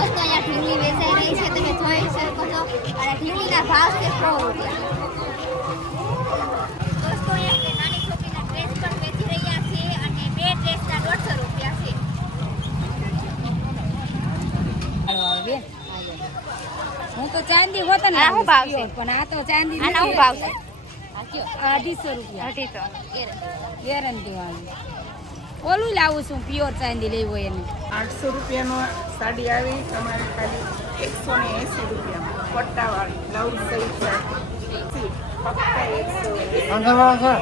દોસ્તો અહીંયા ઢીંગલી વેચાઈ રહી છે, તમે જોઈ શકો છો. અને ઢીંગલીના ભાવ છે 100 રૂપિયા. દોસ્તો અહીંયા નાની છોકરીના ડ્રેસ પણ વેચી રહ્યા છે અને બે ડ્રેસના 150 રૂપિયા છે. હું તો ચાંદી હોત ને આ શું ભાવ છે? પણ આ તો ચાંદી આના શું ભાવ છે? 250 રૂપિયા 250 ગેરંટી વાળું. ઓલું લાવું છું પ્યોર ચાંદી લેવું હોય એને 800 રૂપિયાનો સાડી આવી તમારે ખાલી 180 રૂપિયામાં પટ્ટાવાળી બ્લાઉઝ સહિત સાડી ફક્ત 150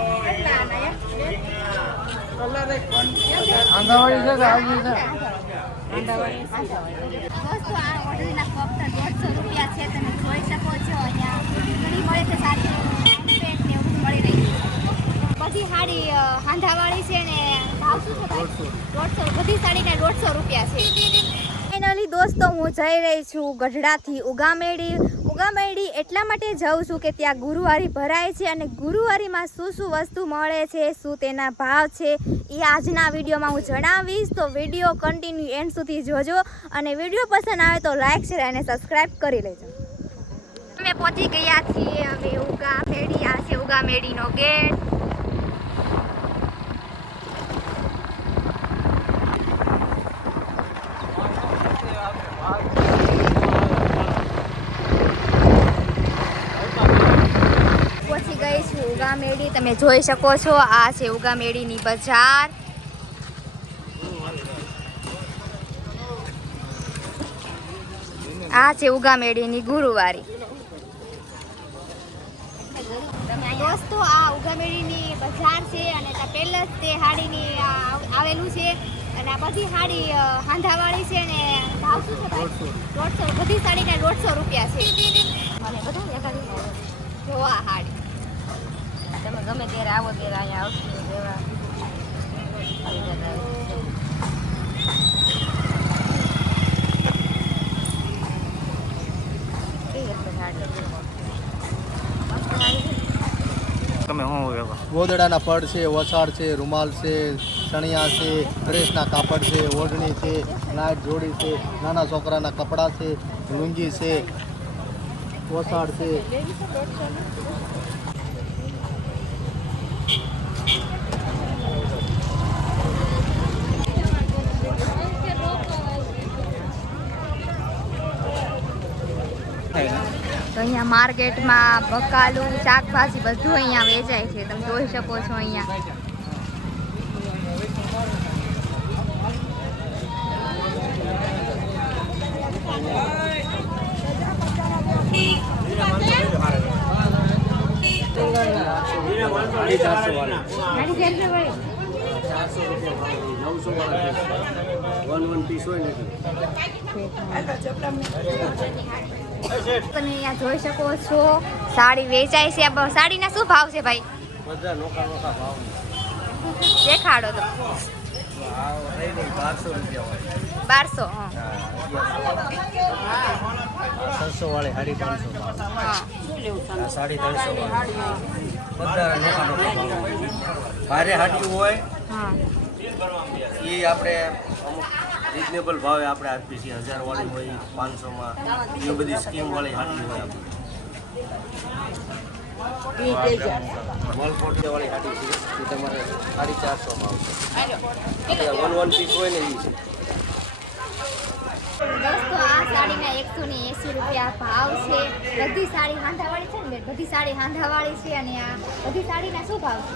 હાંધાવાળી છે ને ભાવ શું છે? 150. બધી સાડીના 150 રૂપિયા છે. ફાઇનલી દોસ્તો હું જઈ રહી છું ગઢડાથી ઉગામેડી એટલા માટે જાઉં છું કે ત્યાં ગુરુવારી ભરાય છે અને ગુરુવારીમાં શું શું વસ્તુ મળે છે, શું તેના ભાવ છે, એ આજના વિડીયોમાં હું જણાવીશ. તો વિડીયો કન્ટિન્યુ એન્ડ સુધી જોજો અને વિડીયો પસંદ આવે તો લાઈક શેર અને સબસ્ક્રાઈબ કરી લેજો. અમે પહોંચી ગયા છીએ હવે ઉગામેડી. આ છે ઉગામેડીનો ગેટ. ઉગામેડી તમે જોઈ શકો છો. આ છે ઉગામેડીની બજાર. આ છે ઉગામેડીની ગુરુવારી. દોસ્તો આ ઉગામેડીની બજાર છે અને ત્યાં પહેલા જ તે હાડીની આવેલું છે અને આ બધી હાડી હાંધાવાળી છે ને ભાવ શું છે? 150. બધી સાડીના 150 રૂપિયા છે. અને બધું જોવા હાડી તમે ગમે ત્યારે આવો ત્યારે અહીંયા આવશું દેવા ગોદડાના પડ છે, વસાડ છે, રૂમાલ છે, ચણિયા છે, ડ્રેસના કાપડ છે, ઓઢણી છે, નાઇટ જોડી છે, નાના છોકરાના કપડાં છે, લુંગી છે, વસાડ છે. તો અહીંયા માર્કેટમાં બકાલું શાકભાજી બધું અહીંયા વેચાય છે. તમે જોઈ શકો છો અહીંયા. તમે અહીંયા જોઈ શકો છો સાડી વેચાય છે. સાડીના શું ભાવ છે ભાઈ? બધા નોખા નોખા ભાવ દેખાડો તો. 1200 રૂપિયા 1200. 600 વાળી સાડી 500 સાડી 300 વાળી બધા નોખા નોખા ભાવ. ભારે હાડી હોય એ આપણે અમુક રિઝનેબલ ભાવે આપણે આપીએ છીએ. 1000 વાળી હોય 500માં એ બધી સ્કીમ વાળી હાડી હોય આપણે. વોલકોટી વાળી હાડી છે એ તમારે 450માં આવશે. 1 પીસ હોય ને એ છે. દોસ્તો આ સાડીના 180 રૂપિયા ભાવ છે. બધી સાડી હાંધાવાળી છે ને, બધી સાડી હાંધાવાળી છે અને આ બધી સાડીના શું ભાવ છે?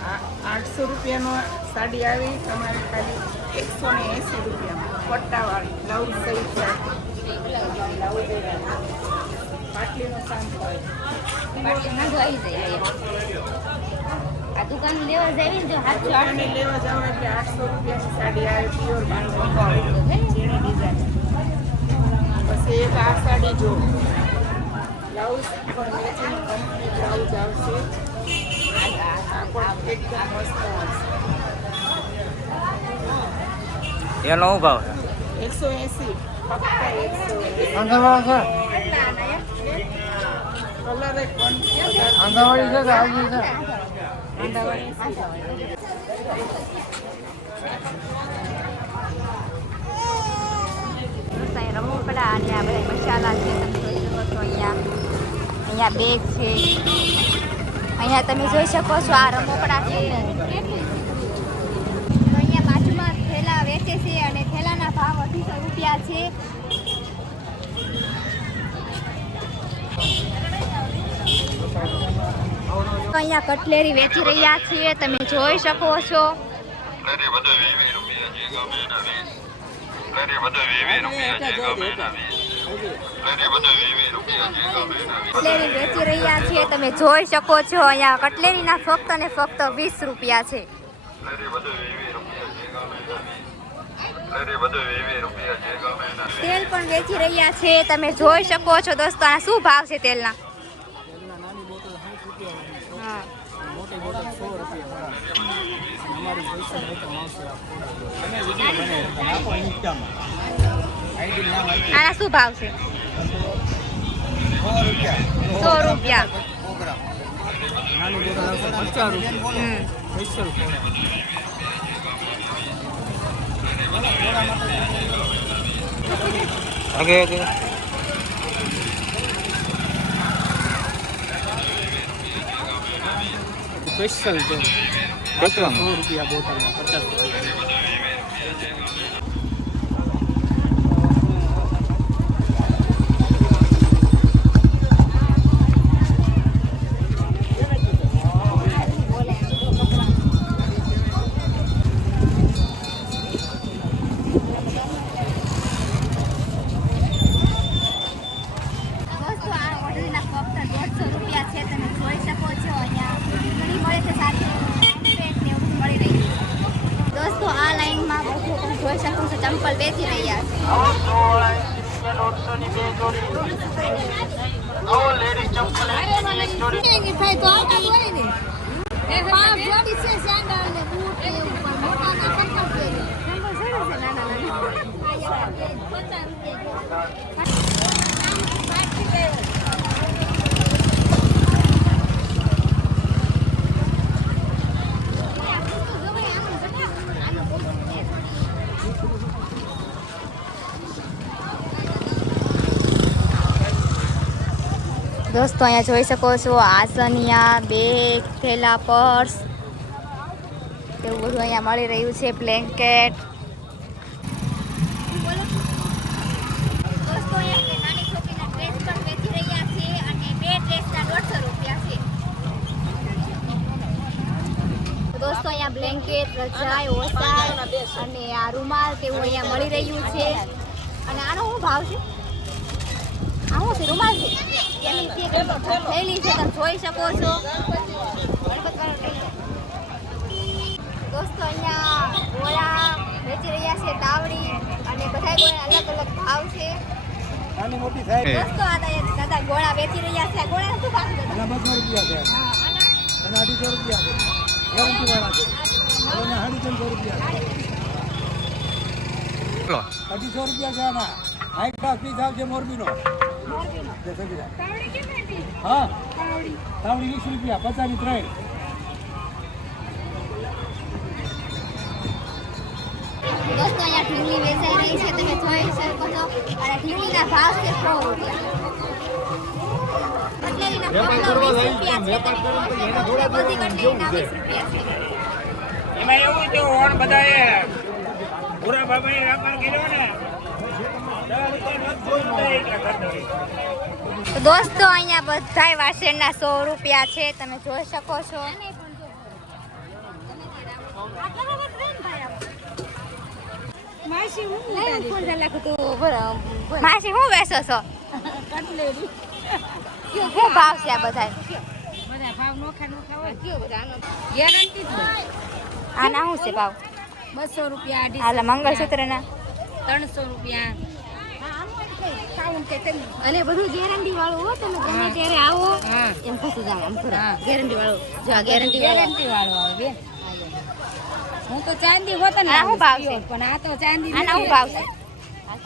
800 રૂપિયાનો સાડી આવી તમારે ખાલી 180 રૂપિયામાં પટ્ટાવાળી બ્લાઉઝ સહિત સાડી પાટલીનો શાંત હોય. પાટલીમાં જો આવી જાય. આ દુકાન લેવા જાય ને જો હાથ દુકાને લેવા જાવ એટલે 800 રૂપિયાની સાડી આવે પ્યોર બાંધણી ઝીણી ડિઝાઇન. પછી એક આ સાડી જો બ્લાઉઝ પણ મેચિંગ કંપની બ્લાઉઝ આવશે. એનો શું ભાવ? 180. ફક્ત 180. કલર એક આંધાવાળી છે કે આવી છે? અને આ બધા મસાલા છે તમે જોઈ શકો છો. અહીંયા બેગ છે, અહીંયા તમે જોઈ શકો છો આ રમકડા છે. તો અહીંયા બાજુમાં થેલા વેચે છે અને થેલાના ભાવ 250 રૂપિયા છે. તો અહીંયા કટલેરી વેચી રહ્યા છીએ તમે જોઈ શકો છો. કટલેરી વેચી રહ્યા છીએ તમે જોઈ શકો છો. અહીંયા કટલેરીના ફક્ત ને ફક્ત 20 રૂપિયા છે. તેલ પણ વેચી રહ્યા છે તમે જોઈ શકો છો દોસ્તો. આ શું ભાવ છે તેલના? હા, આના શું ભાવ છે? 100 રૂપિયા. સ્પેશિયલ છે 100 રૂપિયા બોટલમાં 50 રૂપિયા. ચંપલ વેચી રહ્યા દોસ્તો. અહીંયા જોઈ શકો છો આસનિયા, બેગ, થેલા, પર્સ એવું બધું અહીંયા મળી રહ્યું છે. બ્લેન્કેટ. દોસ્તો અહીંયા નાની છોકરીના ડ્રેસ પણ વેચી રહ્યા છે અને બે ડ્રેસના 150 રૂપિયા છે. દોસ્તો અહીંયા બ્લેન્કેટ, રજાઈ, ઓસાર અને આ રૂમાલ તેવું અહીંયા મળી રહ્યું છે. અને આનો શું ભાવ છે? આવો છે રૂમાલ છે થયેલી છે તમે જોઈ શકો છો. દોસ્તો અહીંયા ગોળા વેચી રહ્યા છે, તાવડી અને બધા ગોળા અલગ અલગ ભાવ છે. દોસ્તો આ દાદા ગોળા વેચી રહ્યા છે. ગોળા શું ભાવ છે? 200 રૂપિયા છે. હા, અને 250 રૂપિયા છે. ગેરંટી વાળા છે. અને 250 રૂપિયા છે. 250 રૂપિયા છે આના. હાઈ ક્લાસ પીસ આવશે મોરબીનો. હા, તાવડી 20 રૂપિયા 50 ની 3. દોસ્તો અહીંયા ઢીંગલી વેચાઈ રહી છે તમે જોઈ શકો છો. અને ઢીંગલીના ભાવ છે 100 રૂપિયા. કટલેરીના પગલા 20 રૂપિયા છે. બધી કટલેરીના 20 રૂપિયા છે. એમાં એવું છે ઓણ બધાએ પૂરા બાબાએ રાપર કર્યો ને તો દોસ્તો અહીંયા બધાય વાસણના 100 રૂપિયા છે તમે જોઈ શકો છો. માસી હું વેચો છો? શું ભાવ છે આ બધા? બધા ભાવ નોખા હોય. ગેરંટી જ હોય. આના શું છે ભાવ? 200 રૂપિયા, 250 આલા મંગળસૂત્રના 300 રૂપિયા. અને બધું ગેરંટી વાળું હો. તમે ગમે ત્યારે આવો હા, એમ ખસી જાવ આમ કરો. હા. ગેરંટી વાળું. જો આ ગેરંટી વાળું. ગેરંટી વાળું આવે બેન. હું તો ચાંદી હોત ને આ શું ભાવ છે? પણ આ તો ચાંદી આના શું ભાવ છે?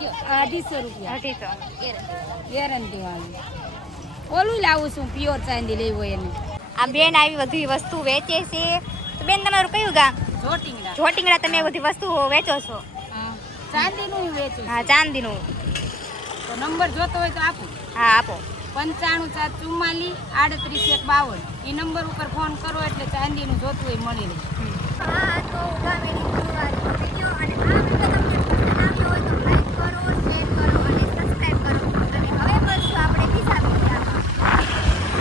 250 રૂપિયા 250. ગેરંટી વાળું. ઓલું લાવું છું પ્યોર ચાંદી લેવી હોય એને. આ બેન આવી બધી વસ્તુ વેચે છે. તો બેન તમારું કયું ગામ? જોટિંગડા. જોટિંગડા. તમે બધી વસ્તુ વેચો છો? ચાંદીનું વેચું. હા, ચાંદીનું. તો નંબર જોતો હોય તો આપું. હા આપો. 95 4 44 38 52. એ નંબર ઉપર ફોન કરો એટલે ચાંદીનું જોતું હોય મળી રહે.